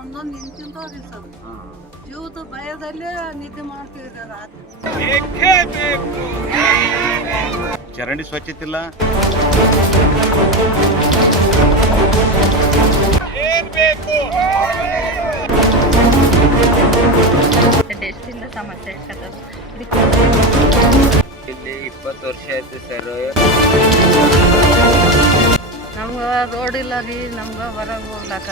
ಒಂದೊಂದು ನಿಂತಿಂತವ್ರಿ ಸರ್. ಜೀವದ ಭಯದಲ್ಲೇ ನಿದ್ದೆ ಮಾಡ್ತಿದ್ದಾರೆ ರಾತ್ರಿ. ಚರಂಡಿ ಸ್ವಚ್ಛತೆ ಇಲ್ಲ. ದೇಶದಿಂದ ಸಮಸ್ಯೆ ಇಲ್ಲಿ 20 ವರ್ಷ ಆಯ್ತು ಸರ್. ನಮ್ಗೆ ರೋಡ್ ಇಲ್ಲ ರೀ, ನಮ್ಗೆ ಹೊರಗೆ ಹೋಗ್ಲಾಕ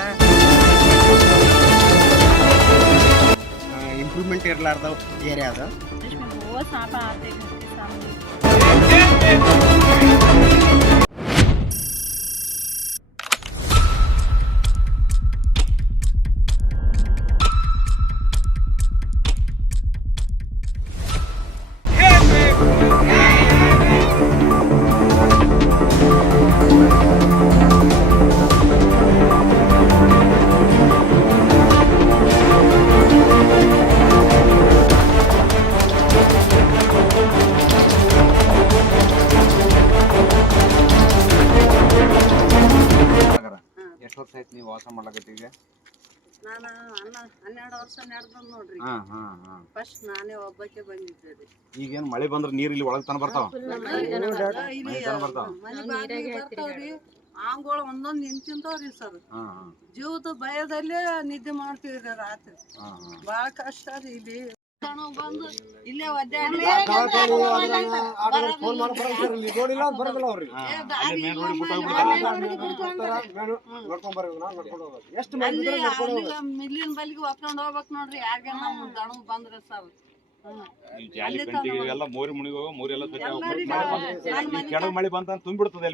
ಇಂಪ್ರೂವ್ಮೆಂಟ್ ಇರಲಾರ್ದ ಏರಿಯಾ ಅದ. ಸಾಪ ಆತೆ ಎಷ್ಟು ವರ್ಷ ಆಯ್ತು ನೀವು ವಾಸ ಮಾಡ್ಲಕತ್ತೀಗ? ನಾನು 12 ವರ್ಷ ನಡೆದ ನೋಡ್ರಿ. ಫಸ್ಟ್ ನಾನೇ ಒಬ್ಬಕ್ಕೆ ಬಂದಿದ್ದೆ ರೀ. ಈಗೇನು ಮಳೆ ಬಂದ್ರೆ ನೀರು ಇಲ್ಲಿ ಒಳಗೆ ತನ ಬರ್ತಾವ? ಬರ್ತಾವ್ರಿ. ಆಂಗೋಳ ಒಂದೊಂದು ನಿಂತಿಂತವ್ರಿ ಸರ್. ಜೀವದ ಭಯದಲ್ಲೇ ನಿದ್ದೆ ಮಾಡ್ತಿದ್ರಿ ರಾತ್ರಿ. ಬಾಳ ಕಷ್ಟ ರೀ. ಇಲ್ಲಿ ಬಂದು ಇಲ್ಲೇ ಒದ್ದಾಡಿ ಮಿಲ್ಲಿನ ಬಲಿಗೆ ಹೊತ್ಕೊಂಡ್ ಹೋಗ್ಬೇಕ್ ನೋಡ್ರಿ. ಯಾರಿಗೆ ನಮ್ ದಣ ಬಂದ್ರೆ ಸರ್ ಮೋರಿ ಮುಣಿಗೋ ಮೋರಿ ಎಲ್ಲ ಕೆಳಗ್ ಮಳೆ ಬಂತ ತುಂಬಿಡ್ತದೆ.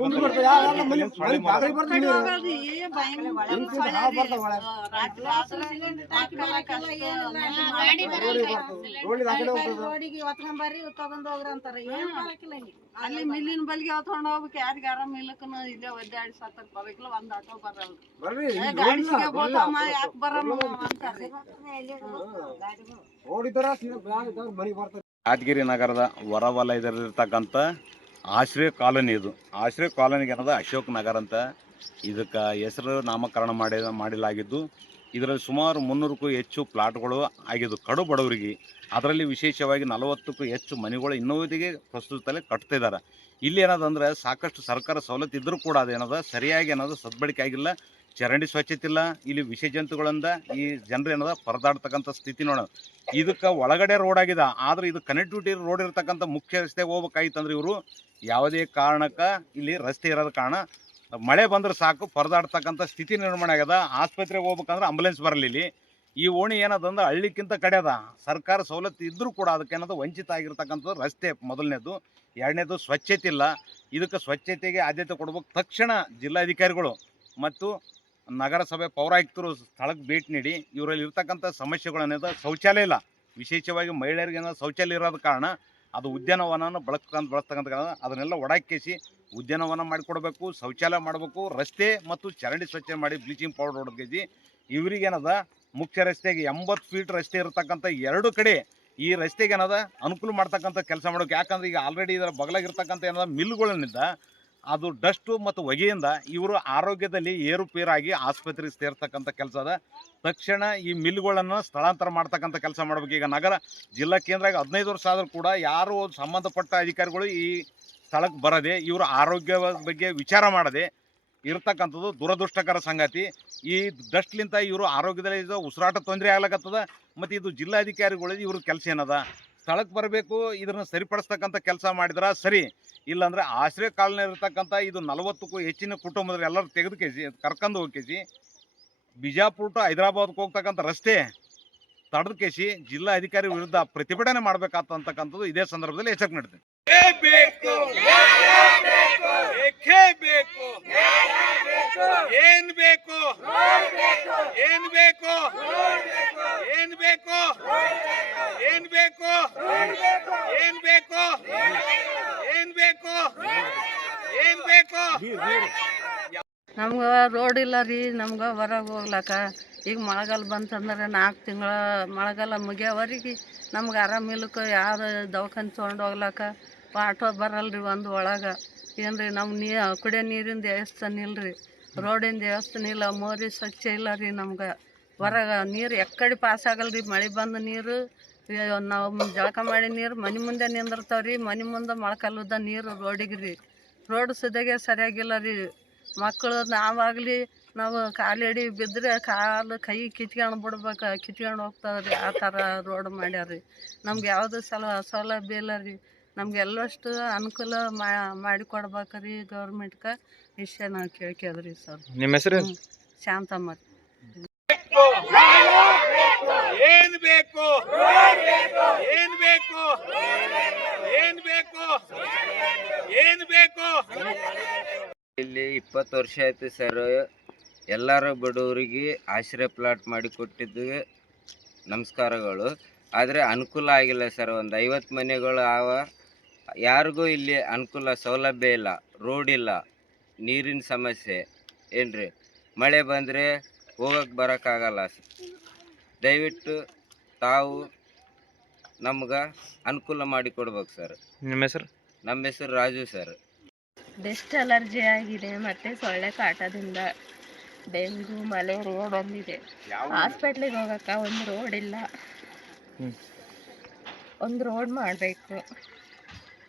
ಅಲ್ಲಿ ಮಿಲ್ಲಿನ ಬಲಿಗೆ ಹೊತ್ಕೊಂಡ್ ಹೋಗ್ಬೇಕು. ಯಾರಿಗೆ ಆರಾಮ ಇಲ್ಲಕ್ಕನ ಇಲ್ಲೇ ಒದ್ದಾಡಿ ಸತ್ತಕ್ ಬರ್ಬೇಕಲ್ಲ. ಒಂದ್ ಆಟೋ ಬರಲ್ಲ, ಗಾಡಿ ಸಿಗಬೋದಮ್ಮ ಯಾಕೆ ಬರಮ್ಮ ಅಂತಾರೆ. ಯಾದಗಿರಿ ನಗರದ ಹೊರವಲಯದಲ್ಲಿರ್ತಕ್ಕಂಥ ಆಶ್ರಯ ಕಾಲೋನಿ ಇದು. ಆಶ್ರಯ ಕಾಲೋನಿಗೆ ಏನದ ಅಶೋಕ್ ನಗರ ಅಂತ ಇದಕ್ಕೆ ಹೆಸರು ನಾಮಕರಣ ಮಾಡಲಾಗಿದ್ದು, ಇದರಲ್ಲಿ ಸುಮಾರು 300ಕ್ಕೂ ಹೆಚ್ಚು ಪ್ಲಾಟ್ಗಳು ಆಗಿದ್ದು ಕಡು ಬಡವರಿಗೆ. ಅದರಲ್ಲಿ ವಿಶೇಷವಾಗಿ 40ಕ್ಕೂ ಹೆಚ್ಚು ಮನೆಗಳು ಇನ್ನೂವರೆಗೆ ಪ್ರಸ್ತುತದಲ್ಲಿ ಕಟ್ತಿದ್ದಾರೆ. ಇಲ್ಲಿ ಏನದಂದ್ರೆ ಸಾಕಷ್ಟು ಸರ್ಕಾರ ಸವಲತ್ತು ಇದ್ದರೂ ಕೂಡ ಅದೇನದ ಸರಿಯಾಗಿ ಏನದ ಸದ್ಬಳಕೆ ಆಗಿಲ್ಲ. ಚರಂಡಿ ಸ್ವಚ್ಛತೆ ಇಲ್ಲ. ಇಲ್ಲಿ ವಿಷ ಜಂತುಗಳಿಂದ ಈ ಜನರು ಏನದ ಪರದಾಡ್ತಕ್ಕಂಥ ಸ್ಥಿತಿ ನೋಡೋಣ. ಇದಕ್ಕೆ ಒಳಗಡೆ ರೋಡ್ ಆಗಿದೆ, ಆದ್ರೆ ಇದು ಕನೆಕ್ಟಿವಿಟಿ ರೋಡ್ ಇರ್ತಕ್ಕಂಥ ಮುಖ್ಯ ರಸ್ತೆಗೆ ಹೋಗ್ಬೇಕಾಯ್ತಂದ್ರೆ ಇವರು ಯಾವುದೇ ಕಾರಣಕ್ಕೆ ಇಲ್ಲಿ ರಸ್ತೆ ಇರೋದ ಕಾರಣ ಮಳೆ ಬಂದ್ರೆ ಸಾಕು ಪರದಾಡ್ತಕ್ಕಂಥ ಸ್ಥಿತಿ ನಿರ್ಮಾಣ ಆಗ್ಯದ. ಆಸ್ಪತ್ರೆಗೆ ಹೋಗ್ಬೇಕಂದ್ರೆ ಆಂಬುಲೆನ್ಸ್ ಬರಲಿ. ಇಲ್ಲಿ ಈ ಓಣಿ ಏನದಂದ್ರೆ ಹಳ್ಳಿಕ್ಕಿಂತ ಕಡೆ ಅದ. ಸರ್ಕಾರ ಸವಲತ್ತು ಇದ್ದರೂ ಕೂಡ ಅದಕ್ಕೇನದು ವಂಚಿತ ಆಗಿರ್ತಕ್ಕಂಥದ್ದು ರಸ್ತೆ ಮೊದಲನೇದು. ಎರಡನೇದು ಸ್ವಚ್ಛತೆ ಇಲ್ಲ. ಇದಕ್ಕೆ ಸ್ವಚ್ಛತೆಗೆ ಆದ್ಯತೆ ಕೊಡ್ಬೇಕು. ತಕ್ಷಣ ಜಿಲ್ಲಾಧಿಕಾರಿಗಳು ಮತ್ತು ನಗರಸಭೆ ಪೌರಾಯುಕ್ತರು ಸ್ಥಳಕ್ಕೆ ಭೇಟಿ ನೀಡಿ ಇವರಲ್ಲಿ ಇರ್ತಕ್ಕಂಥ ಸಮಸ್ಯೆಗಳನ್ನೇದ ಶೌಚಾಲಯ ಇಲ್ಲ, ವಿಶೇಷವಾಗಿ ಮಹಿಳೆಯರಿಗೆ ಶೌಚಾಲಯ ಇರೋದ ಕಾರಣ ಅದು ಉದ್ಯಾನವನ ಬಳಸ್ತಕ್ಕಂಥ ಕಾರಣ ಅದನ್ನೆಲ್ಲ ಒಡಾಕಿಸಿ ಉದ್ಯಾನವನ ಮಾಡಿಕೊಡ್ಬೇಕು, ಶೌಚಾಲಯ ಮಾಡಬೇಕು, ರಸ್ತೆ ಮತ್ತು ಚರಂಡಿ ಸ್ವಚ್ಛ ಮಾಡಿ ಬ್ಲೀಚಿಂಗ್ ಪೌಡರ್ ಹೊಡೆದು ಇವರಿಗೇನದ ಮುಖ್ಯ ರಸ್ತೆಗೆ 80 ಫೀಟ್ ರಸ್ತೆ ಇರತಕ್ಕಂಥ 2 ಕಡೆ ಈ ರಸ್ತೆಗೆ ಏನದ ಅನುಕೂಲ ಮಾಡ್ತಕ್ಕಂಥ ಕೆಲಸ ಮಾಡೋಕೆ. ಯಾಕಂದ್ರೆ ಈಗ ಆಲ್ರೆಡಿ ಇದರ ಬಗಲಾಗಿರ್ತಕ್ಕಂಥ ಏನದ ಮಿಲ್ಗಳಿಂದ ಅದು ಡಸ್ಟು ಮತ್ತು ಹೊಗೆಯಿಂದ ಇವರು ಆರೋಗ್ಯದಲ್ಲಿ ಏರುಪೇರಾಗಿ ಆಸ್ಪತ್ರೆಗೆ ಸೇರ್ತಕ್ಕಂಥ ಕೆಲಸ ಅದ. ತಕ್ಷಣ ಈ ಮಿಲ್ಗಳನ್ನು ಸ್ಥಳಾಂತರ ಮಾಡ್ತಕ್ಕಂಥ ಕೆಲಸ ಮಾಡ್ಬೇಕು. ಈಗ ನಗರ ಜಿಲ್ಲಾ ಕೇಂದ್ರ 15 ವರ್ಷ ಆದರೂ ಕೂಡ ಯಾರು ಸಂಬಂಧಪಟ್ಟ ಅಧಿಕಾರಿಗಳು ಈ ಸ್ಥಳಕ್ಕೆ ಬರದೆ ಇವರು ಆರೋಗ್ಯ ಬಗ್ಗೆ ವಿಚಾರ ಮಾಡದೆ ಇರ್ತಕ್ಕಂಥದ್ದು ದುರದೃಷ್ಟಕರ ಸಂಗತಿ. ಈ ಡಸ್ಟ್ಲಿಂತ ಇವರು ಆರೋಗ್ಯದಲ್ಲಿ ಉಸಿರಾಟ ತೊಂದರೆ ಆಗ್ಲಕತ್ತದ. ಮತ್ತು ಇದು ಜಿಲ್ಲಾಧಿಕಾರಿಗಳು ಇವ್ರ ಕೆಲಸ ಏನದ ಸ್ಥಳಕ್ಕೆ ಬರಬೇಕು, ಇದನ್ನು ಸರಿಪಡಿಸ್ತಕ್ಕಂಥ ಕೆಲಸ ಮಾಡಿದ್ರೆ ಸರಿ. ಇಲ್ಲಾಂದರೆ ಆಶ್ರಯ ಕಾಲೋನಿ ಇರತಕ್ಕಂಥ ಇದು 40ಕ್ಕೂ ಹೆಚ್ಚಿನ ಕುಟುಂಬದಲ್ಲಿ ಎಲ್ಲರೂ ತೆಗೆದು ಕರ್ಕೊಂಡು ಹೋಗಿ ಬಿಜಾಪುರ ಟು ಹೈದರಾಬಾದ್ಗೆ ಹೋಗ್ತಕ್ಕಂಥ ರಸ್ತೆ ತಡೆದು ಜಿಲ್ಲಾ ಅಧಿಕಾರಿ ವಿರುದ್ಧ ಪ್ರತಿಭಟನೆ ಮಾಡಬೇಕಾಗ್ತಕ್ಕಂಥದ್ದು ಇದೇ ಸಂದರ್ಭದಲ್ಲಿ ಎಚ್ಚರಿಕೆ ನೀಡ್ತೀನಿ. ಏನ್ ಬೇಕು ಏನ್ ಬೇಕು ಏನ್ ಬೇಕು ಏನ್ ಬೇಕು ಏನ್ ಬೇಕು ಏನ್ ಬೇಕು ಏನ್ ಬೇಕು? ನಮ್ಗೆ ರೋಡ್ ಇಲ್ಲ ರೀ, ನಮ್ಗೆ ಹೊರಗೆ ಹೋಗ್ಲಾಕ. ಈಗ ಮಳೆಗಾಲ ಬಂತಂದ್ರೆ 4 ತಿಂಗಳ ಮಳೆಗಾಲ ಮುಗಿಯೋವರೆಗೆ ನಮ್ಗೆ ಆರಾಮಿಲ್ಲಕ್ಕೆ ಯಾರು ದವಾಖಾನೆ ತೊಗೊಂಡು ಹೋಗ್ಲಾಕ ಆಟೋ ಬರಲ್ರಿ. ಒಂದು ಒಳಗೆ ಏನು ರೀ ನಮ್ಮ ಕುಡಿಯೋ ನೀರಿನ ವ್ಯವಸ್ಥೆ ಇಲ್ಲರಿ, ರೋಡಿನ ವ್ಯವಸ್ಥೆ ಇಲ್ಲ, ಮೋರಿ ಸ್ವಚ್ಛ ಇಲ್ಲ ರೀ. ನಮ್ಗೆ ಹೊರಗೆ ನೀರು ಎಕ್ಕಡೆ ಪಾಸ್ ಆಗಲ್ರಿ. ಮಳೆ ಬಂದ ನೀರು ನಾವು ಜಳಕ ಮಾಡಿ ನೀರು ಮನೆ ಮುಂದೆ ನಿಂದಿರ್ತಾವ್ರಿ. ಮನೆ ಮುಂದೆ ಮೊಳಕಲ್ಲದ ನೀರು ರೋಡಿಗೆ ರೀ. ರೋಡ್ ಸುದಾಗೆ ಸರಿಯಾಗಿಲ್ಲ ರೀ. ಮಕ್ಕಳು ನಾವಾಗಲಿ ನಾವು ಕಾಲಿಡಿ ಬಿದ್ದರೆ ಕಾಲು ಕೈ ಕಿತ್ಕೊಂಡು ಬಿಡ್ಬೇಕು, ಕಿತ್ಕೊಂಡು ಹೋಗ್ತಾವ್ರಿ. ಆ ಥರ ರೋಡ್ ಮಾಡ್ಯಾರ. ನಮ್ಗೆ ಯಾವುದು ಸೌಲಭ್ಯ ಇಲ್ಲ ರೀ. ನಮ್ಗೆ ಎಲ್ಲಷ್ಟು ಅನುಕೂಲ ಮಾಡಿಕೊಡ್ಬೇಕು ರೀ ಗೌರ್ಮೆಂಟ್ಗೆ. ಇಷ್ಟೇ ನಾವು ಕೇಳ್ಕೇದ್ರಿ ಸರ್. ನಿಮ್ಮ ಹೆಸರು? ಶಾಂತಮ್ಮ. ಏನ್ ಬೇಕು ಏನ್ ಬೇಕು ಏನ್ ಬೇಕು ಏನ್ ಬೇಕು? ಇಲ್ಲಿ 20 ವರ್ಷ ಆಯ್ತು ಸರ್. ಎಲ್ಲರ ಬಡವರಿಗೆ ಆಶ್ರಯ ಪ್ಲಾಟ್ ಮಾಡಿ ಕೊಟ್ಟಿದ್ದು ನಮಸ್ಕಾರಗಳು. ಆದರೆ ಅನುಕೂಲ ಆಗಿಲ್ಲ ಸರ್. ಒಂದು 50 ಮನೆಗಳು ಆವ, ಯಾರಿಗೂ ಇಲ್ಲಿ ಅನುಕೂಲ ಸೌಲಭ್ಯ ಇಲ್ಲ. ರೋಡ್ ಇಲ್ಲ, ನೀರಿನ ಸಮಸ್ಯೆ ಏನ್ರಿ. ಮಳೆ ಬಂದರೆ ಹೋಗಕ್ಕೆ ಬರೋಕ್ಕಾಗಲ್ಲ. ದಯವಿಟ್ಟು ತಾವು ನಮ್ಗೆ ಅನುಕೂಲ ಮಾಡಿ ಕೊಡ್ಬೇಕು ಸರ್. ನಿಮ್ಮ ಹೆಸರು? ನಮ್ಮ ಹೆಸರು ರಾಜು ಸರ್. ಡಸ್ಟ್ ಅಲರ್ಜಿ ಆಗಿದೆ ಮತ್ತು ಸೊಳ್ಳೆ ಕಾಟದಿಂದ ಡೆಂಗು ಮಲೇರಿಯಾ ಬಂದಿದೆ. ಹಾಸ್ಪಿಟ್ಲಿಗೆ ಹೋಗಕ್ಕೆ ಒಂದು ರೋಡ್ ಇಲ್ಲ. ಒಂದು ರೋಡ್ ಮಾಡಬೇಕು.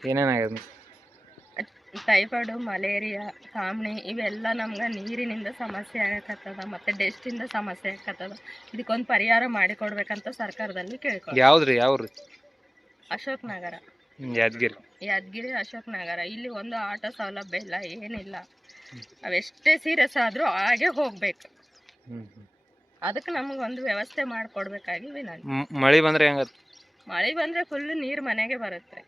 ಏನೇನಾಗಿದೆ? ಟೈಫಾಯ್ಡು, ಮಲೇರಿಯಾ, ಕಾಮಣಿ ಇವೆಲ್ಲ ನಮ್ಗೆ ನೀರಿನಿಂದ ಸಮಸ್ಯೆ ಆಗಕತ್ತದ ಮತ್ತು ಡಸ್ಟಿಂದ ಸಮಸ್ಯೆ ಆಗಕತ್ತದ. ಇದಕ್ಕೊಂದು ಪರಿಹಾರ ಮಾಡಿಕೊಡ್ಬೇಕಂತ ಸರ್ಕಾರದಲ್ಲಿ ಕೇಳ್ಕೊಂಡು. ಯಾವ್ದ್ರಿ? ಯಾವ್ರಿ? ಅಶೋಕ್ ನಗರ, ಯಾದಗಿರಿ. ಅಶೋಕ್ ನಗರ. ಇಲ್ಲಿ ಒಂದು ಆಟೋ ಸೌಲಭ್ಯ ಇಲ್ಲ, ಏನಿಲ್ಲ. ಅವೆಷ್ಟೇ ಸೀರಿಯಸ್ ಆದರೂ ಹಾಗೆ ಹೋಗ್ಬೇಕು. ಅದಕ್ಕೆ ನಮಗೊಂದು ವ್ಯವಸ್ಥೆ ಮಾಡಿಕೊಡ್ಬೇಕಾಗಿ ವಿನಂತಿ. ಮಳೆ ಬಂದ್ರೆ ಹೆಂಗ? ಮಳೆ ಬಂದರೆ ಫುಲ್ ನೀರು ಮನೆಗೆ ಬರುತ್ತೆ.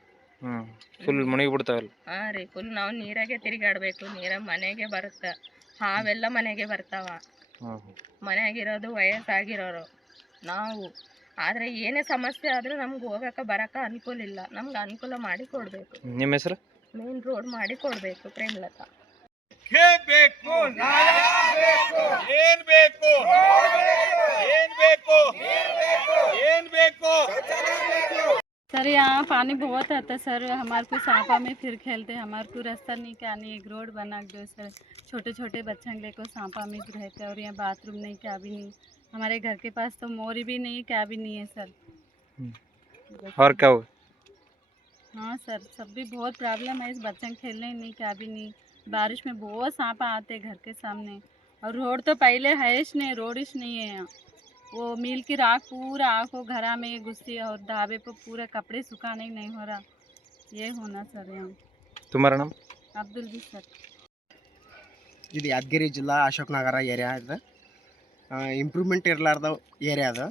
ಫುಲ್ ಮುಳುಗಿ ಬಿಡ್ತಾವಲ್ಲ? ಹಾಂ ರೀ, ಫುಲ್ ನಾವು ನೀರಾಗೆ ತಿರುಗಾಡಬೇಕು. ನೀರ ಮನೆಗೆ ಬರುತ್ತೆ. ಹಾವೆಲ್ಲ ಮನೆಗೆ ಬರ್ತಾವ. ಮನೆಯಾಗಿರೋದು ವಯಸ್ಸಾಗಿರೋರು ನಾವು. ಆದರೆ ಏನೇ ಸಮಸ್ಯೆ ಆದರೂ ನಮ್ಗೆ ಹೋಗಕ್ಕೆ ಬರೋಕ್ಕೆ ಅನುಕೂಲ ಇಲ್ಲ. ನಮ್ಗೆ ಅನುಕೂಲ ಮಾಡಿ ಕೊಡಬೇಕು. ನಿಮ್ಮ ಹೆಸರು? ಮೇನ್ ರೋಡ್ ಮಾಡಿ ಕೊಡಬೇಕು. ಪ್ರೇಮಲತಾ. ಏನ್ ಬೇಕು ಏನ್ ಬೇಕು ಏನ್ ಬೇಕು ಏನ್ ಬೇಕು? सर यहाँ पानी बहुत आता है सर. हमारे को सांपा में फिर खेलते हैं. हमारे को रास्ता नहीं क्या नहीं, एक रोड बना दो सर. छोटे छोटे बच्चों लेकर सांपा में रहते हैं और यहाँ बाथरूम नहीं, क्या भी नहीं. हमारे घर के पास तो मोरी भी नहीं, क्या भी नहीं है सर. और क्या हुआ? हाँ सर, सब भी बहुत प्रॉब्लम है. इस बच्चों खेलने नहीं, क्या भी नहीं. बारिश में बहुत सांपा आते घर के सामने. और रोड तो पहले है ही नहीं, रोड ही नहीं है यहाँ. वो मिल की राख पूरा आँखों घरा में घुसती है और ढाबे पर पूरा कपड़े सुखाने ही नहीं हो रहा. ये होना सर यहाँ. तुम्हारा नाम? अब्दुल जी सर. ಇದು ಯಾದಗಿರಿ ಜಿಲ್ಲಾ ಅಶೋಕ್ ನಗರ ಏರಿಯಾ. ಇದು ಇಂಪ್ರೂವ್ಮೆಂಟ್ ಇರಲಾರ್ದ ಏರಿಯಾ. ಅದು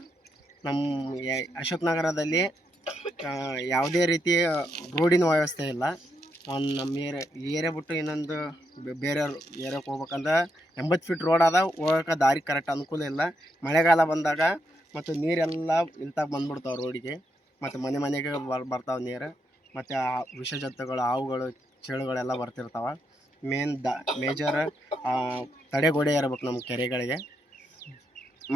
ನಮ್ಮ ಅಶೋಕ್ ನಗರದಲ್ಲಿ ಯಾವುದೇ ರೀತಿ ರೋಡಿನ ವ್ಯವಸ್ಥೆ ಇಲ್ಲ. ಒಂದು ನಮ್ಮ ಏರಿಯಾ ಬಿಟ್ಟು ಇನ್ನೊಂದು ಬೇರೆ ಏರಿಯಾಕ್ಕೆ ಹೋಗ್ಬೇಕಂದ್ರೆ 80 ಫೀಟ್ ರೋಡ್ ಅದ. ಹೋಗೋಕೆ ದಾರಿ ಕರೆಕ್ಟ್ ಅನುಕೂಲ ಇಲ್ಲ. ಮಳೆಗಾಲ ಬಂದಾಗ ಮತ್ತು ನೀರೆಲ್ಲ ಇಲ್ತಾಗ ಬಂದ್ಬಿಡ್ತಾವೆ ರೋಡಿಗೆ. ಮತ್ತು ಮನೆಗೆ ಬರ್ತಾವೆ ನೀರು. ಮತ್ತು ವಿಷ ಜಂತುಗಳು, ಹಾವುಗಳು, ಚೇಳುಗಳೆಲ್ಲ ಬರ್ತಿರ್ತಾವೆ. ಮೇಜರ್ ತಡೆಗೋಡೆ ಇರಬೇಕು ನಮ್ಮ ಕೆರೆಗಳಿಗೆ.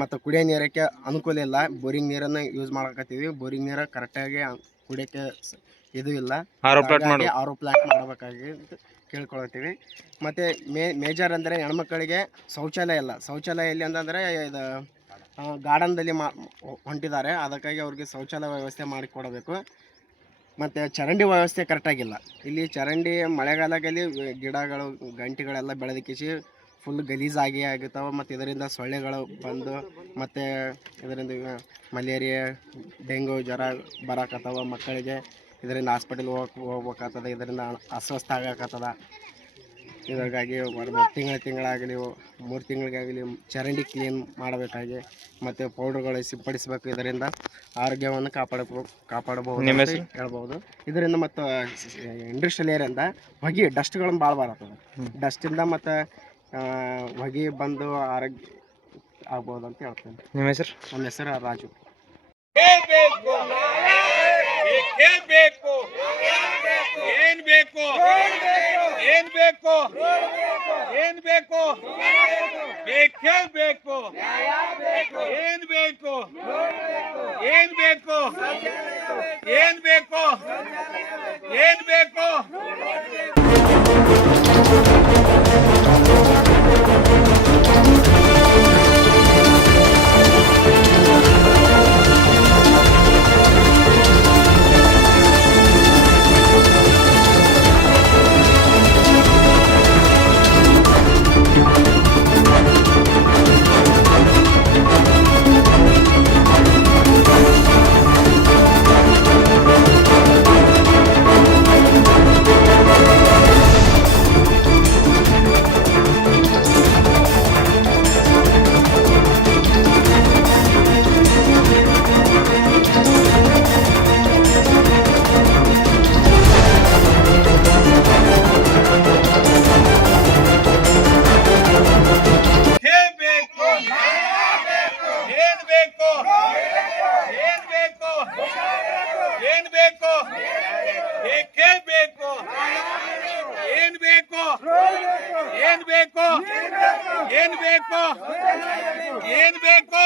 ಮತ್ತು ಕುಡಿಯೋ ನೀರಕ್ಕೆ ಅನುಕೂಲ ಇಲ್ಲ. ಬೋರಿಂಗ್ ನೀರನ್ನು ಯೂಸ್ ಮಾಡಕತ್ತೀವಿ. ಬೋರಿಂಗ್ ನೀರು ಕರೆಕ್ಟಾಗಿ ಕುಡಿಯೋಕ್ಕೆ ಇದು ಇಲ್ಲ. ಆರೋ ಪ್ಲಾಂಟ್ ಮಾಡಬೇಕಾಗಿ ಕೇಳ್ಕೊಳ್ತೀವಿ. ಮತ್ತು ಮೇಜರ್ ಅಂದರೆ ಹೆಣ್ಮಕ್ಕಳಿಗೆ ಶೌಚಾಲಯ ಇಲ್ಲ. ಶೌಚಾಲಯ ಎಲ್ಲಿ ಅಂತಂದರೆ ಇದು ಗಾರ್ಡನ್ದಲ್ಲಿ ಹೊಂಟಿದ್ದಾರೆ. ಅದಕ್ಕಾಗಿ ಅವ್ರಿಗೆ ಶೌಚಾಲಯ ವ್ಯವಸ್ಥೆ ಮಾಡಿಕೊಡಬೇಕು. ಮತ್ತು ಚರಂಡಿ ವ್ಯವಸ್ಥೆ ಕರೆಕ್ಟಾಗಿಲ್ಲ. ಇಲ್ಲಿ ಚರಂಡಿ ಮಳೆಗಾಲದಲ್ಲಿ ಗಿಡಗಳು, ಗಂಟಿಗಳೆಲ್ಲ ಬೆಳೆದಕ್ಕಿಸಿ ಫುಲ್ ಗಲೀಜಾಗಿ ಆಗುತ್ತವೆ. ಮತ್ತು ಇದರಿಂದ ಸೊಳ್ಳೆಗಳು ಬಂದು ಮತ್ತು ಇದರಿಂದ ಮಲೇರಿಯಾ, ಡೆಂಗು ಜ್ವರ ಬರೋಕತ್ತವ ಮಕ್ಕಳಿಗೆ. ಇದರಿಂದ ಹಾಸ್ಪಿಟಲ್ಗೆ ಹೋಗ್ಬೇಕಾಗ್ತದೆ. ಇದರಿಂದ ಅಸ್ವಸ್ಥ ಆಗಕತ್ತದ. ಇದಕ್ಕಾಗಿ ತಿಂಗಳಾಗಲಿ 3 ತಿಂಗಳಿಗಾಗಲಿ ಚರಂಡಿ ಕ್ಲೀನ್ ಮಾಡಬೇಕಾಗಿ ಮತ್ತು ಪೌಡ್ರ್ಗಳು ಸಿಂಪಡಿಸಬೇಕು. ಇದರಿಂದ ಆರೋಗ್ಯವನ್ನು ಕಾಪಾಡಬಹುದು ಅಂತ ಹೇಳ್ಬೋದು. ಇದರಿಂದ ಮತ್ತು ಇಂಡಸ್ಟ್ರಿಯಲ್ ಏರಿಯಿಂದ ಹೊಗೆ ಡಸ್ಟ್ಗಳನ್ನು ಭಾಳ ಬರ್ತದೆ. ಡಸ್ಟಿಂದ ಮತ್ತು ಹೊಗೆ ಬಂದು ಆರೋಗ್ಯ ಆಗ್ಬೋದು ಅಂತ ಹೇಳ್ತೇನೆ. ನಿಮ್ಮ ಹೆಸರು? ನನ್ನ ಹೆಸರು ರಾಜು. ಏನ್ ಬೇಕು ಏನ್ ಬೇಕು ಏನ್ ಬೇಕು ಏನ್ ಬೇಕು ಏನ್ ಬೇಕು? ಬೇಕೇ ಬೇಕು. ಏನ್ ಬೇಕು ಏನ್ ಬೇಕು ಏನ್ ಬೇಕು ಏನ್ ಬೇಕು? ಏನ್ ಬೇಕು ಏನ್ ಬೇಕು ಏನ್ ಬೇಕು ಏಕೆ ಬೇಕು ಏನ್ ಬೇಕು ಏನ್ ಬೇಕು ಏನ್ ಬೇಕು ಏನ್ ಬೇಕು